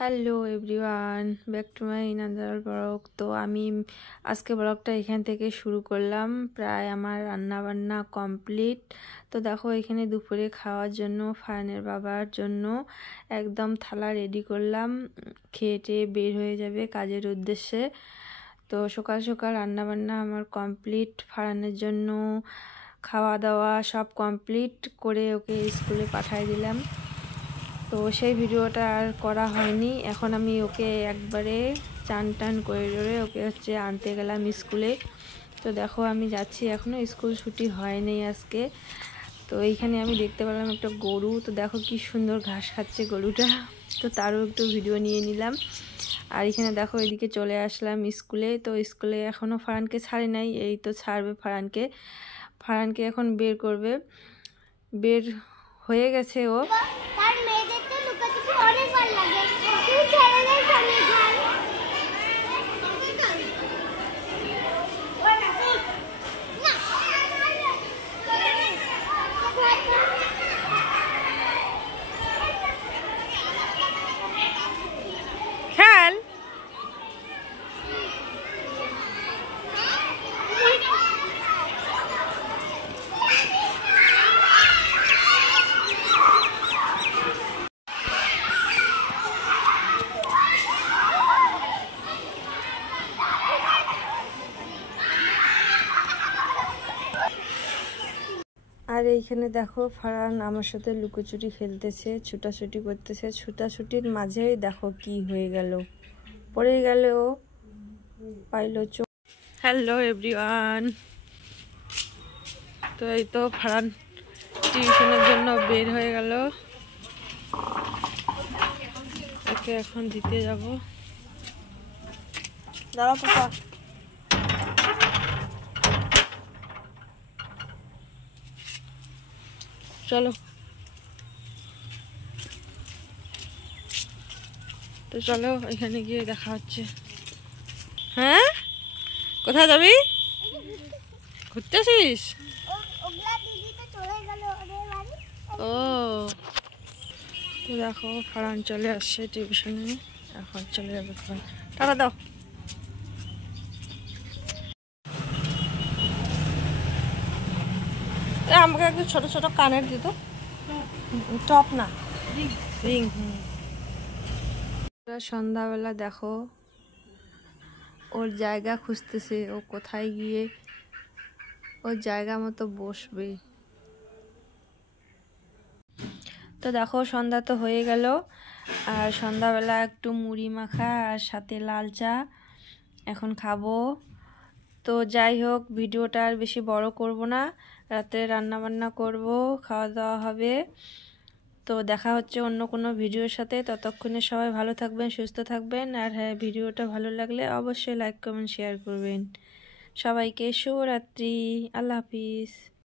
Hello everyone, back to my another blog. তো আমি আজকে ব্লগটা এখান থেকে শুরু করলাম। প্রায় আমার রান্না বান্না কমপ্লিট। তো দেখো এখানে দুপুরে খাওয়ার জন্য ফারানের বাবার জন্য একদম থালা রেডি করলাম। খেয়ে টেয়ে বের হয়ে যাবে কাজের উদ্দেশ্যে। তো সকাল সকাল রান্না বান্না আমার কমপ্লিট। ফারানের জন্য খাওয়া দাওয়া সব কমপ্লিট করে ওকে স্কুলে পাঠিয়ে দিলাম। তো সেই ভিডিওটা আর করা হয়নি। এখন আমি ওকে একবারে চান টান করে ওকে আনতে গেলাম স্কুলে। তো দেখো আমি যাচ্ছি, এখনও স্কুল ছুটি হয়নি আজকে। তো এইখানে আমি দেখতে পেলাম একটা গরু। তো দেখো কি সুন্দর ঘাস খাচ্ছে গরুটা। তো তারও একটু ভিডিও নিয়ে নিলাম। আর এখানে দেখো এদিকে চলে আসলাম স্কুলে। তো স্কুলে এখনও ফারানকে ছাড়ে নাই, এই তো ছাড়বে ফারানকে এখন বের করবে। বের হয়ে গেছে ও। আর এইখানে দেখো ফারান আমার সাথে লুকোচুরি খেলতেছে, ছুটাছুটি করতেছে। ছুটাছুটির মাঝেই দেখো কি হয়ে গেল, পড়ে গেল, পাইলো চোখ। হ্যালো এভরিওয়ান, তো এই তো ফারান টিউশনের জন্য বের হয়ে গেল। ওকে এখন দিতে যাব। দাঁড়া পাপা, চলো। তো চলো এখানে গিয়ে দেখা হচ্ছে। হ্যাঁ, কোথায় যাবি? ঘুরতেছিস? ও, তো দেখো ফারান চলে আসছে টিউশনে, এখন চলে যাবে ফারান। টাকা দাও। আমাকে একটু ছোট ছোট কানের দিত, টপ না রিং। সন্ধ্যাবেলা দেখো ওর জায়গা খুঁজতেছে, ও কোথায় গিয়ে ওর জায়গা মতো বসবে। তো দেখো সন্ধ্যা তো হয়ে গেল, আর সন্ধ্যাবেলা একটু মুড়ি মাখা আর সাথে লাল চা এখন খাবো। তো যাই হোক, ভিডিওটা আর বেশি বড় করব না। রাতে রান্না বান্না করব, খাওয়া দাওয়া হবে। তো দেখা হচ্ছে অন্য কোনো ভিডিওর সাথে। ততক্ষণে সবাই ভালো থাকবেন, সুস্থ থাকবেন। আর হ্যাঁ, ভিডিওটা ভালো লাগলে অবশ্যই লাইক কমেন্ট শেয়ার করবেন। সবাইকে শুভরাত্রি, আল্লাহ হাফিজ।